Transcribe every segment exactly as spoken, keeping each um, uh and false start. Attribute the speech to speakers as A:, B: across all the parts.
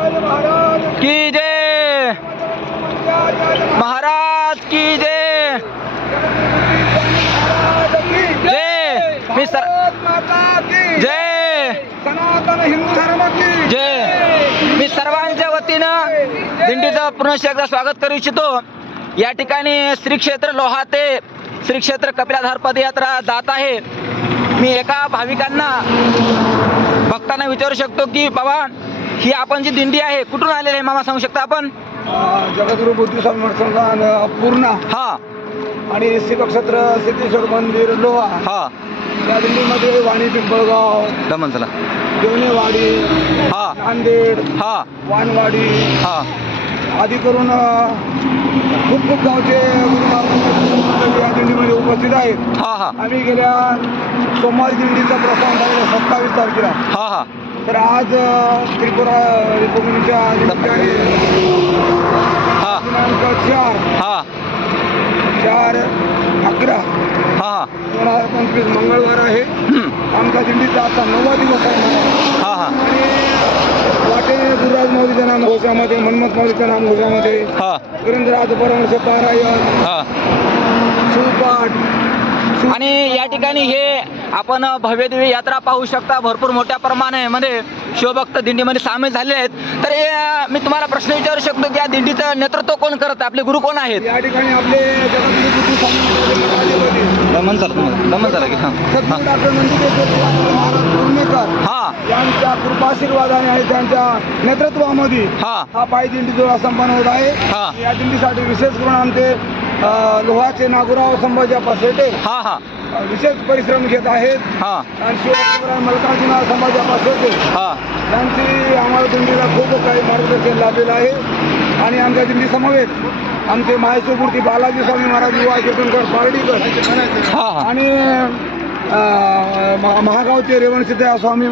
A: की जय, महाराज की जय जय, मी सर जय,
B: सनातन हिंदू धर्म की
A: जय. मी सर्वांच्या वतीनं दिंडीचं पुनश्च एकदा स्वागत करू इच्छितो. या ठिकाणी श्री क्षेत्र लोहा ते श्री क्षेत्र कपिलाधार पदयात्रा जात आहे. मी एका भाविकांना भक्तांना विचारू शकतो की बाबा ही आपण जी दिंडी आहे कुठून आलेली आहे मामा, सांगू शकता आपण?
B: जगद्गुरु बुद्धिस्वामी संस्थान पूर्णा
A: हा
B: आणि शिवक्षेत्र सिद्धेश्वर मंदिर लोहा
A: हा
B: या दिल्लीमध्ये वाणी पिंपळगाव,
A: दमन चला
B: देवणेवाडी,
A: हा
B: नांदेड,
A: हा
B: वानवाडी
A: हा
B: आदी करून खूप खूप गावचे गुरु महाराज या दिंडीमध्ये उपस्थित आहेत.
A: हा हा
B: आम्ही गेल्या सोमवारी दिंडीचा प्रस्थान झालेला सत्तावीस तारखेला.
A: हा हा
B: तर आज त्रिपुरा रिपब्लिकच्या निमित्ताने
A: हा
B: दिनांक चार
A: हा
B: चार अकरा
A: हा
B: दोन हजार पंचवीस मंगळवार आहे. आमचा दिंडीचा आता नववा दिवस आहे.
A: हा हा
B: आणि वाटे गुरुराज माऊलीचं नाम घोषामध्ये, मन्मथ माऊलीचं नाम घोषामध्ये,
A: हा
B: सुरेंद्रनाथ परमहंस पारायण,
A: हा
B: शिवपाठ.
A: आणि या ठिकाणी हे आपण भव्यदिव्य यात्रा पाहू शकता. भरपूर मोठ्या प्रमाणामध्ये शिवभक्त दिंडीमध्ये सामील झाले आहेत. तर हे मी तुम्हाला प्रश्न विचारू शकतो की या दिंडीचं नेतृत्व कोण करत, आपले गुरु कोण आहेत?
B: या ठिकाणी आपले जगद्गुरु बुद्धिस्वामी
A: दमन चला दमन चला की हां
B: सद्गुरू डॉक्टर नंदुकेश्वर महाराज पूर्णेकर
A: हां
B: यांच्या कृपाशीर्वादाने आणि त्यांच्या नेतृत्वामध्ये
A: हां
B: हा पायी दिंडी जोडा संपन्न होत आहे.
A: हा.
B: या दिंडीसाठी विशेष करून आमचे अ, लोहाचे नागुराव संभाजी पासेटे
A: हां हां
B: विशेष परिश्रम घेत आहेत.
A: हां
B: आणि शिवराज मल्कार्जुना संभाजी पासेटे
A: हां
B: यांची आम्हाला दिंडीला खूप काही मार्गदर्शन लाभलेलं आहे. आणि आमच्या दिंडी समवेत आमचे माहेश्वर मूर्ती बालाजी स्वामी महाराज युवा कीर्तनकर पारडीकर
A: हां हां
B: आणि अ, म- महागावचे रेवणसिद्ध स्वामी.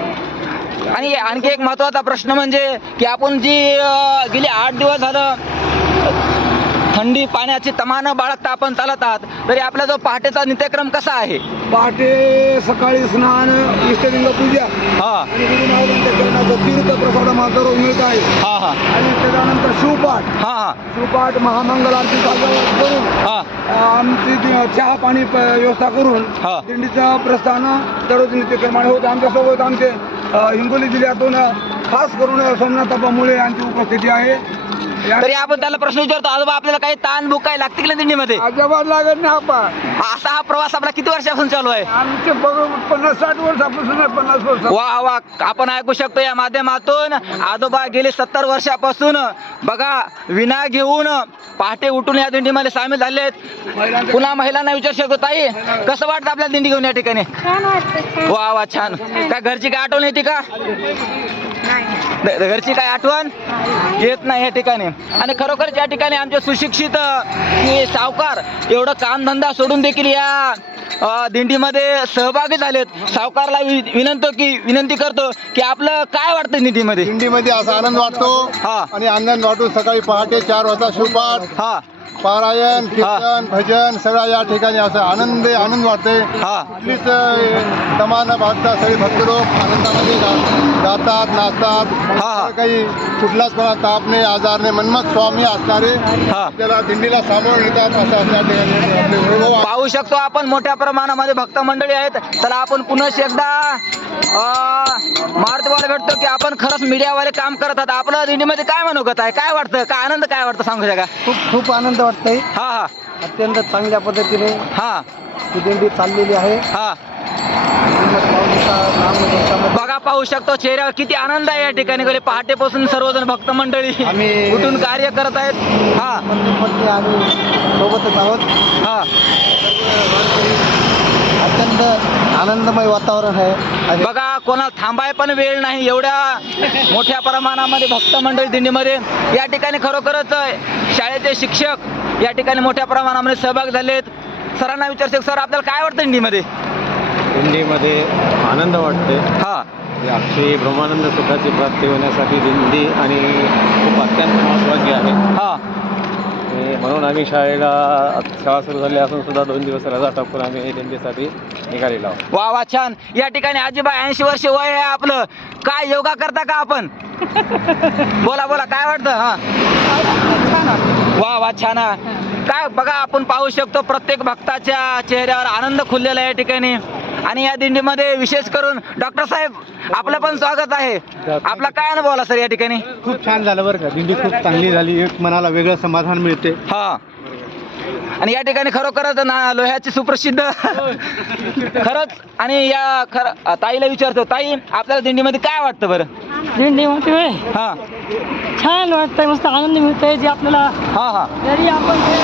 A: आणि आणखी एक महत्त्वाचा प्रश्न म्हणजे की आपण जी अ, गेली आठ दिवस झालं थंडी पाण्याची तमा न बाळगता आपण चालत आहात, तरी आपला जो पहाटेचा नित्यक्रम कसा आहे?
B: पहाटे सकाळी स्नान, इष्टलिंग पूजा
A: हा
B: आणि गुरु महाराजांच्या चरणाचं तीर्थ प्रसाद माझा रोज मिळत आहे.
A: हा हा
B: आणि त्याच्यानंतर शिवपाठ
A: हा हा
B: शिवपाठ महामंगल आरती चालू करून
A: हा
B: अ, आमची ती चहा पाणी प- व्यवस्था करून
A: हा.
B: दिंडीचं प्रस्थान दररोज नित्यक्रमाने होते. आमच्यासोबत आमचे अ, हिंगोली जिल्ह्यातून अ, खास करून सोमनाथ बाबा मुळे यांची उपस्थिती आहे. या-
A: तरी आपण त्याला प्रश्न विचारतो, आजोबा आपल्याला काही ताण भूक काही लागते की नाही दिंडीमध्ये?
B: अजिबात लागत नाही आपण.
A: असा हा प्रवास आपला किती वर्षापासून चालू आहे?
B: आमचे बघ- पन्नास साठ वर्षापासून आहे, पन्नास वर्ष.
A: वा वा, आपण ऐकू शकतो या माध्यमातून आजोबा गेले सत्तर वर्षापासून बघा विना घेऊन पहाटे उठून या दिंडीमध्ये सामील झाले आहेत. पुन्हा महिलांना विचारू शकतो, ताई कसं वाटतं आपल्याला दिंडी घेऊन या ठिकाणी?
C: छान वाटतं.
A: वा वा छान. काय घरची काय आठवण येते का? द- घरची काय आठवण येत नाही या ठिकाणी. आणि खरोखर या ठिकाणी आमचे सुशिक्षित अ, की सावकार एवढं कामधंदा सोडून देखील या अ, दिंडीमध्ये सहभागी झालेत. सावकारला वि- विनंतो की विनंती करतो की आपलं काय वाटतं दिंडीमध्ये?
D: दिंडीमध्ये असा आनंद वाटतो
A: हा
D: आणि आनंद वाटून सकाळी पहाटे चार वाजता शिवपाठ,
A: हा
D: पारायण, कीर्तन, भजन सगळं या ठिकाणी असं आनंद आनंद वाटते.
A: हा
D: कुठलीच दमानं भागता सगळे भक्त लोक आनंदामध्ये गा- गातात, नाचतात.
A: हा, हा.
D: काही कुठलाच कोणा ताप नाही, आजार नाही. मन्मथ स्वामी असणारे
A: हा
D: त्याला दिंडीला सामोरं नेतात असं त्या ठिकाणी आपले अनुभव आहे.
A: पाहू शकतो आपण मोठ्या प्रमाणामध्ये भक्त मंडळी आहेत. चला आपण पुन्हा एकदा मारुतीवाला भेटतो की आपण खरंच मीडियावाले काम करत आहात. आपलं दिंडीमध्ये काय मनोगत आहे, काय वाटतं, काय आनंद काय वाटतं सांगू शका?
B: खूप खूप आनंद वाटतंय.
A: हा हा
B: अत्यंत चांगल्या पद्धतीने
A: हा
B: ही दिंडी चाललेली आहे.
A: हा
B: मन्मथ माऊलीचा नामघोषामध्ये
A: बघा पाहू शकतो चेहऱ्यावर किती आनंद आहे या ठिकाणी. गेले पहाटेपासून सर्वजण भक्त मंडळी
B: आम्ही-
A: उठून कार्य करत आहेत. हा
B: पत्नी पत्नी आम्ही सोबतच आहोत.
A: हा
B: अत्यंत आनंदमय वातावरण आहे. आणि
A: बघा कोणाला थांबाय पण वेळ नाही, एवढ्या मोठ्या प्रमाणामध्ये भक्त मंडळी दिंडीमध्ये या ठिकाणी. खरोखरच शाळेचे शिक्षक या ठिकाणी मोठ्या प्रमाणामध्ये सहभाग झालेत. सरांना विचारतो, सर आपल्याला काय वाटतं दिंडीमध्ये?
E: दिंडीमध्ये आनंद वाटते.
A: हा
E: अक्षय ब्रह्मानंद सुखाची प्राप्ती होण्यासाठी दिंडी आणि खूप अत्यंत महत्त्वाची आहे.
A: हा
E: आणि म्हणून आम्ही शाळेला शाळा सुरू झाली असून सुद्धा दोन दिवस रजा टाकून आम्ही दिंडीसाठी निघालेलो आहोत.
A: वा वा छान. या ठिकाणी आजीबा ऐंशी वर्ष वय आहे आपलं. काय योगा करता का आपण? बोला बोला काय वाटतं? हा वा वा छान आहे. काय बघा आपण पाहू शकतो प्रत्येक भक्ताच्या चेहऱ्यावर आनंद खुललेला आहे या ठिकाणी. आणि या दिंडीमध्ये विशेष करून डॉक्टर साहेब आपलं पण स्वागत आहे. आपला काय अनुभव आला सर या ठिकाणी?
E: खूप छान झालं बरं का, दिंडी खूप चांगली झाली, एक मनाला वेगळं समाधान मिळते.
A: हा आणि या ठिकाणी खरोखरच ना लोह्याची सुप्रसिद्ध खरंच. आणि या खर ताईला विचारतो, ताई आपल्याला दिंडीमध्ये काय वाटतं बरं?
C: दिंडी म्हणतोय
A: हा
C: छान वाटतंय, मस्त आनंद मिळतोय. जे आपल्याला
A: हा हा
C: जरी आपण जे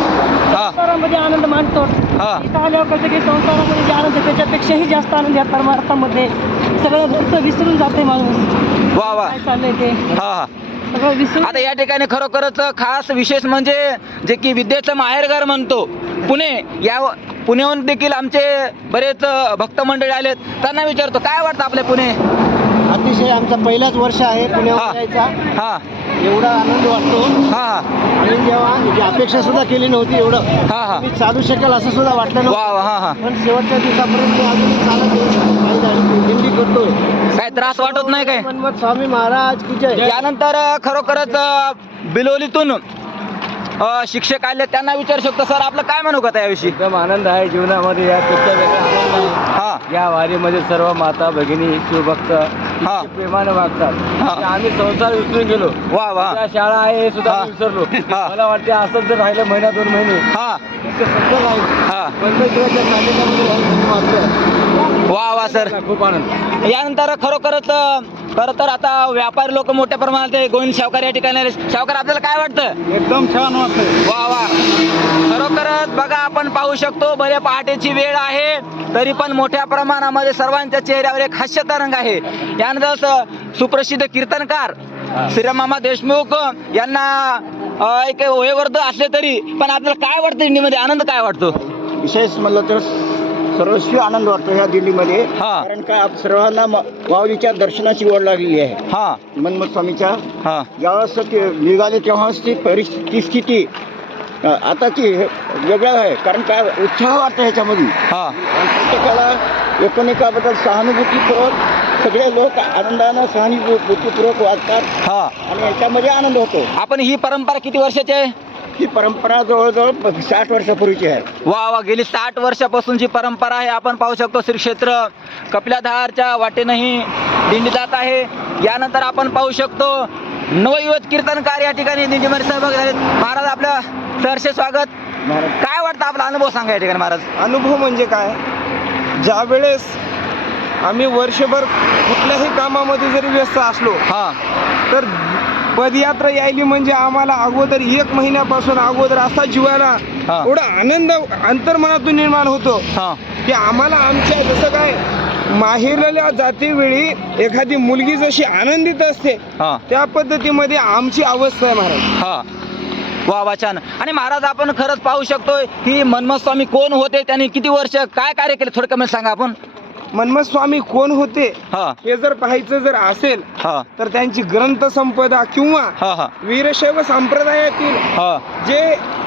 A: हा
C: संसारामध्ये आनंद मानतो,
A: हा
C: इथं आल्यावर कळतं की संसारामध्ये जे आनंद आहे, त्याच्यापेक्षाही जास्त आनंद या परमार्थामध्ये सगळं घरचं विसरून जाते माणूस.
A: वा वा
C: काय चाललंय ते
A: हा हा.
C: सगळं विसरून.
A: आता या ठिकाणी खरोखरच खास विशेष म्हणजे जे की विद्येचं माहेरघर म्हणतो पुणे, या पुण्याहून देखील आमचे बरेच भक्त मंडळी आलेत. त्यांना विचारतो काय वाटतं आपले पुणे?
E: अतिशय आमचा पहिलाच वर्ष आहे
A: हा.
E: पुण्यावर जायचा,
A: हा
E: एवढा आनंद वाटतो.
A: हा
E: आणि जेव्हा जी अपेक्षा सुद्धा केली नव्हती एवढं
A: हा हा
E: मी चालू शकेल असं सुद्धा वाटलं
A: वा
E: नव्हतं,
A: वा हा हा.
E: पण शेवटच्या दिवसापर्यंत मी अजून चालत आहे आणि दिंडी करतोय.
A: काय त्रास वाटत नाही काय?
E: मनमत स्वामी महाराज की जय.
A: यानंतर खरोखरच अ, बिलोलीतून अ, शिक्षक आले, त्यांना विचारू शकतो सर आपलं काय म्हणू का त्याविषयी?
E: एकदम आनंद आहे जीवनामध्ये, यापेक्षा वेगळा आनंद आहे.
A: हा
E: या वारीमध्ये सर्व माता भगिनी शिवभक्त
A: हा.
E: इतके प्रेमाने वागतात
A: हा.
E: की आम्ही संसार विसरून गेलो.
A: वा वा
E: त्या शाळा आहे हे सुद्धा
A: हा.
E: आम्ही विसरलो.
A: हा.
E: मला वाटते असंच जर राहिलं महिना दोन महिने
A: हा
E: इतकं सगळं राहील.
A: हा
E: परमेश्वराच्या सानिध्यामध्ये राहून वाचलं.
A: वा वा सर.
E: खूप आनंद.
A: यानंतर खरोखरच अ, खरं तर आता व्यापारी लोक मोठ्या प्रमाणात आहे. गोविंद शावकर या ठिकाणी आले. शावकर आपल्याला काय वाटतं?
E: एकदम छान वाटलं.
A: वा वा खरोखरच बघा आपण पाहू शकतो बऱ्या पहाटेची वेळ आहे तरी पण मोठ्या प्रमाणामध्ये सर्वांच्या चेहऱ्यावर एक हास्यता रंग आहे. यानंतर स- सुप्रसिद्ध कीर्तनकार श्रीराममामा देशमुख यांना अ, एक वयोवर्ध असले तरी पण आपल्याला काय वाटतं दिंडीमध्ये आनंद काय वाटतो?
F: विशेष म्हणलं तर सर्वस्वी आनंद वाटतो ह्या दिल्लीमध्ये.
A: हा.
F: कारण काय आप- सर्वांना म- माऊलीच्या दर्शनाची ओढ लागलेली आहे.
A: हा
F: मनमत स्वामीच्या
A: हा
F: ज्यावेळेस ते निघाले तेव्हाच ती परिस्थिती स्थिती अ, आताची हे वेगळं आहे. कारण काय उत्साह वाटतो ह्याच्यामध्ये.
A: हा
F: आणि प्रत्येकाला एकमेकाबद्दल सहानुभूतीपूर्वक सगळे लोक आनंदानं सहानुभूतीपूर्वक वागतात
A: हा.
F: आणि याच्यामध्ये आनंद होतो.
A: आपण ही परंपरा किती वर्षाची आहे?
F: ही परंपरा जवळजवळ प- साठ वर्षापूर्वीची आहे.
A: वा वा गेली साठ वर्षापासूनची परंपरा आहे. आपण पाहू शकतो श्री क्षेत्र कपिलाधारच्या वाटेनंही दिंडी जात आहे. यानंतर आपण पाहू शकतो नवयुवत कीर्तनकार या ठिकाणी दिंडीमध्ये सहभागी झालेत. महाराज आपलं सहर्षे स्वागत.
F: महाराज
A: काय वाटतं आपला अनुभव सांगा या ठिकाणी महाराज?
B: अनुभव म्हणजे काय, ज्या वेळेस आम्ही वर्षभर कुठल्याही कामामध्ये जरी व्यस्त असलो
A: हा
B: तर पदयात्रा यायली म्हणजे आम्हाला अगोदर एक महिन्यापासून अगोदर असा जीवाला
A: हा.
B: एवढा आनंद अंतर्मनातून निर्माण होतो
A: हा
B: की आम्हाला आमच्या जसं काय माहेरला जाते वेळी एखादी मुलगी जशी आनंदित असते
A: हा
B: त्या पद्धतीमध्ये आमची अवस्था आहे महाराज.
A: हा वा वा छान. आणि महाराज आपण खरंच पाहू शकतो ही मनमत स्वामी कोण होते, त्यांनी किती वर्ष काय कार्य केले थोडक्यात सांगा आपण.
B: मनमत स्वामी कोण होते
A: हा
B: हे जर पाहायचं जर असेल
A: हा
B: तर त्यांची ग्रंथ संपदा किंवा
A: हा हा
B: वीरशैव संप्रदायातील
A: हा
B: जे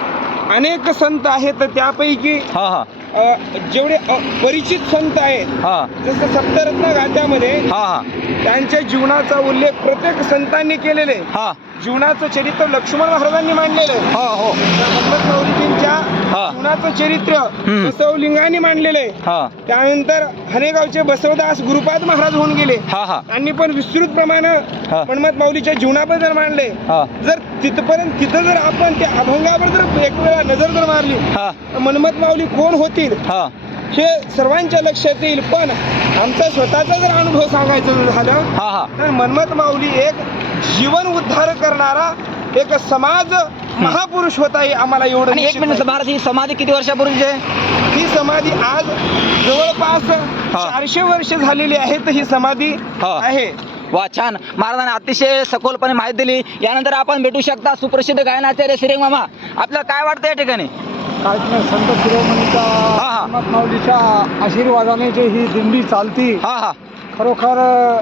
B: अनेक संत आहेत तर त्यापैकी
A: हा हा
B: अ, जेवढे अ, परिचित संत आहेत
A: हा
B: जसं सप्तरत्न गाथ्यामध्ये
A: हा हा
B: त्यांच्या जीवनाचा उल्लेख प्रत्येक संतांनी केलेले आहे.
A: हा
B: जीवनाचं चरित्र लक्ष्मण महाराजांनी मांडलेलं आहे.
A: हो हो
B: तर मनमत माऊलीजींच्या
A: हा.
B: जीवनाचं चरित्र
A: हम्म.
B: बसवलिंगांनी मांडलेलं आहे.
A: हा
B: त्यानंतर हनेगावचे बसवदास गुरुपाद महाराज होऊन गेले.
A: हा हा
B: त्यांनी पण विस्तृत प्रमाणे
A: हा.
B: मनमत माऊलीच्या जीवनाबद्दल मांडले.
A: हा
B: जर तिथपर्यंत तिथं जर आपण त्या अभंगावर जर एक वेळा नजर जर मारली
A: हा
B: तर मनमत माऊली कोण होतील
A: हा
B: हे सर्वांच्या लक्षात येईल. पण आमचा स्वतःचा जर अनुभव सांगायचं जर झालं
A: हा हा
B: तर मनमत माऊली एक जीवन उद्धार करणारा एक समाज महापुरुष होता हे आम्हाला एवढं
A: आणि एक
B: निश्चित
A: मिनिट
B: माहिती.
A: महाराज ही समाधी किती वर्षापूर्वीची आहे?
B: ही समाधी आज जवळपास चारशे वर्ष झालेली आहे तर ही समाधी
A: हा.
B: आहे.
A: वा छान. महाराजांनी अतिशय सखोलपणे माहिती दिली. यानंतर आपण भेटू शकता सुप्रसिद्ध गायनाचार्य श्रीरंग मामा. आपल्याला काय वाटतं या ठिकाणी?
E: काहीच नाही, संत शिरोमणीच्या
A: हा हा
E: मनमत माऊलीच्या आशीर्वादाने जे ही दिंडी चालती,
A: हा हा
E: खरोखर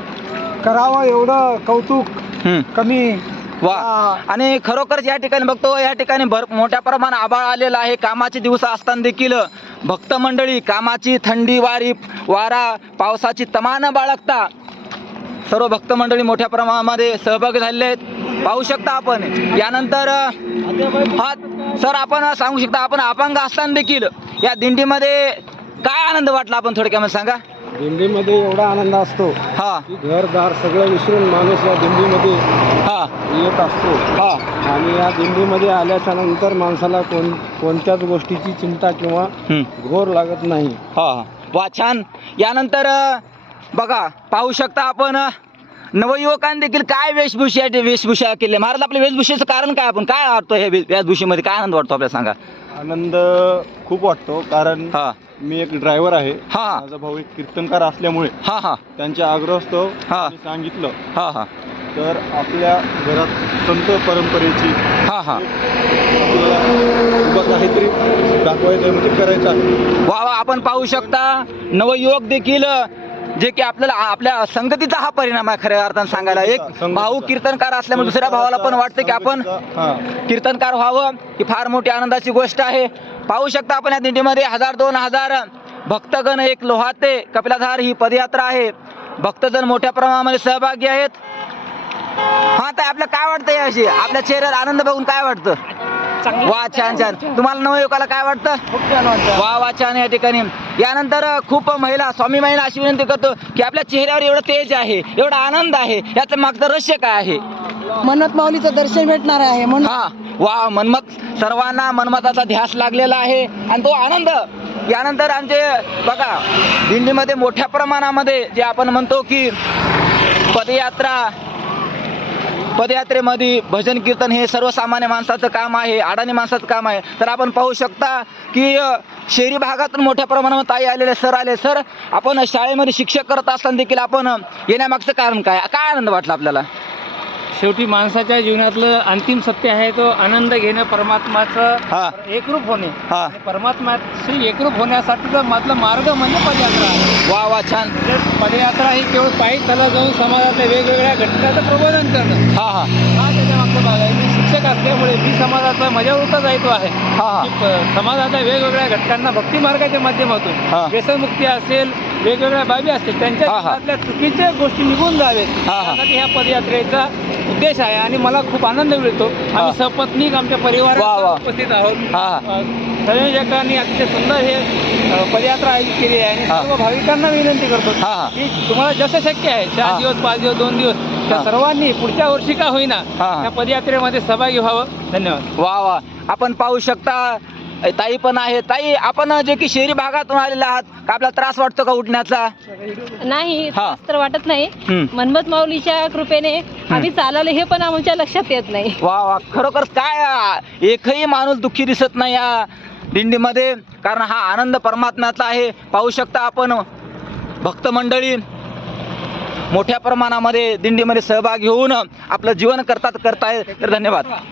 E: करावं एवढं कौतुक
A: हम्म.
E: कमी.
A: वा. आणि खरोखर या ठिकाणी बघतो या ठिकाणी भर मोठ्या प्रमाणात आभाळ आलेला आहे. कामाचे दिवस असताना देखील भक्त मंडळी कामाची थंडी वारी वारा पावसाची तमान बाळगता सर्व भक्त मंडळी मोठ्या प्रमाणामध्ये सहभागी झालेले आहेत. पाहू शकता आपण. यानंतर हा सर आपण सांगू शकता, आपण अपंग असताना देखील या दिंडीमध्ये काय आनंद वाटला, आपण थोडक्यामध्ये सांगा.
E: दिंडीमध्ये एवढा आनंद असतो
A: हा
E: की घरदार सगळं विसरून माणूस या दिंडीमध्ये
A: हा
E: येत असतो.
A: हा
E: आणि या दिंडीमध्ये आल्याच्या नंतर माणसाला कोण कोणत्याच गोष्टीची चिंता किंवा
A: हम्म.
E: घोर लागत नाही.
A: हा हा. वा छान. यानंतर अ, बघा पाहू शकता आपण अ, नवयुवकांनी देखील काय वेशभूषा वेशभूषा केली. महाराज आपल्या वेशभूषेचं कारण काय, आपण काय वाटतं हे वे- वेशभूषेमध्ये काय आनंद वाटतो आपल्याला सांगा.
G: आनंद खूप वाटतो, कारण
A: हा
G: मी एक ड्रायव्हर आहे.
A: हा.
G: माझा भाऊ एक कीर्तनकार असल्यामुळे
A: हा हा
G: त्यांच्या आग्रहास्तव
A: हा.
G: मी सांगितलं
A: हा हा
G: तर आपल्या घरात संत परंपरेची
A: हा हा
G: आपल्याला उभा काहीतरी दाखवायचं म्हणजे करायचं आहे.
A: वा वा. आपण पाहू शकता नवयुवक देखील अ, जे की आपल्याला आपल्या संगतीचा हा परिणाम आहे खऱ्या अर्थानं सांगायला. एक
G: संगतीचा.
A: भाऊ कीर्तनकार असल्यामुळे दुसऱ्या भावाला पण वाटतं की आपण
G: हा
A: कीर्तनकार व्हावं, ही फार मोठी आनंदाची गोष्ट आहे. पाहू शकता आपण या दिंडीमध्ये हजार दोन हजार भक्तगण, एक लोहा ते कपिलाधार ही पदयात्रा आहे. भक्तजन मोठ्या प्रमाणामध्ये सहभागी आहेत. हा तर आपल्याला काय वाटतं याशी, आपल्या चेहऱ्यावर आनंद बघून काय वाटतं. वा छान छान. तुम्हाला नवयुवकाला काय वाटतं. वा वा छान. या ठिकाणी यानंतर खूप महिला स्वामी महिला अशी विनंती करतो की आपल्या चेहऱ्यावर एवढं तेज आहे, एवढा आनंद आहे, याचं मागचं रहस्य काय आहे.
C: मन्नत माऊलीचं दर्शन भेटणार आहे म्हणून
A: हा वा. मनमत सर्वांना मनमताचा ध्यास लागलेला आहे आणि तो आनंद. यानंतर आमचे बघा दिंडीमध्ये मोठ्या प्रमाणामध्ये जे आपण म्हणतो की पदयात्रा, पदयात्रेमध्ये भजन कीर्तन हे सर्वसामान्य माणसाचं काम आहे, अडाणी माणसाचं काम आहे. तर आपण पाहू शकता की अ, शहरी भागातून मोठ्या प्रमाणावर ताई आलेले, सर आले. सर आपण शाळेमध्ये शिक्षक करत असताना देखील आपण येण्यामागचं कारण काय, काय आनंद वाटला आपल्याला.
H: शेवटी माणसाच्या जीवनातलं अंतिम सत्य आहे तो आनंद घेणं, परमात्माचं
A: हा
H: एकरूप होणे.
A: हा
H: आणि परमात्माशी एकरूप होण्यासाठीचा मधला मार्ग म्हणजे पदयात्रा आहे.
A: वा वा छान.
H: म्हणजे पदयात्रा ही केवळ पायी चालत जाऊन समाजातल्या वेगवेगळ्या घटकाचं प्रबोधन करणं
A: हा हा
H: हा त्याच्या मागचा भाग आहे. मी शिक्षक असल्यामुळे मी समाजाचा माझ्यावरचा दायित्व आहे
A: हा हा
H: की प- समाजातल्या वेगवेगळ्या घटकांना भक्ती मार्गाच्या माध्यमातून
A: हा.
H: व्यसनमुक्ती असेल, वेगवेगळ्या बाबी असतील, त्यांच्या
A: हा, हा.
H: जीवनातल्या चुकीच्या गोष्टी निघून जावेत
A: हा, हा.
H: यासाठी ह्या पदयात्रेचा उद्देश आहे. आणि मला खूप आनंद मिळतो. आम्ही सपत्नीक आमच्या
A: वा, वा.
H: परिवारात उपस्थित आहोत.
A: हा हा
H: अ, संयोजकांनी अतिशय सुंदर हे अ, पदयात्रा आयोजित केली आहे. आणि
A: हा.
H: सर्व भाविकांना विनंती करतो
A: हा, हा.
H: की तुम्हाला जसं शक्य आहे
A: हा.
H: चार दिवस पाच दिवस दोन दिवस त्या
A: हा.
H: सर्वांनी पुढच्या वर्षी का होईना
A: हा, हा.
H: त्या पदयात्रेमध्ये सहभागी व्हावं. धन्यवाद.
A: वा वा. आपण पाहू शकता ताई पण आहे. ताई आपण जे की शहरी भागातून आलेले आहात, का आपल्याला त्रास वाटतो का उठण्याचा.
I: नाही
A: हा.
I: त्रास तर वाटत नाही.
A: हम्म.
I: मनमत माऊलीच्या कृपेने आम्ही चालवले हे पण आमच्या लक्षात येत नाही.
A: वा वा. खरोखर काय आ, एकही माणूस दुःखी दिसत नाही या दिंडीमध्ये, कारण हा आनंद परमात्म्याचा आहे. पाहू शकता आपण भक्त मंडळी मोठ्या प्रमाणामध्ये दिंडीमध्ये सहभागी होऊन आपलं जीवन करतात करताय. तर धन्यवाद.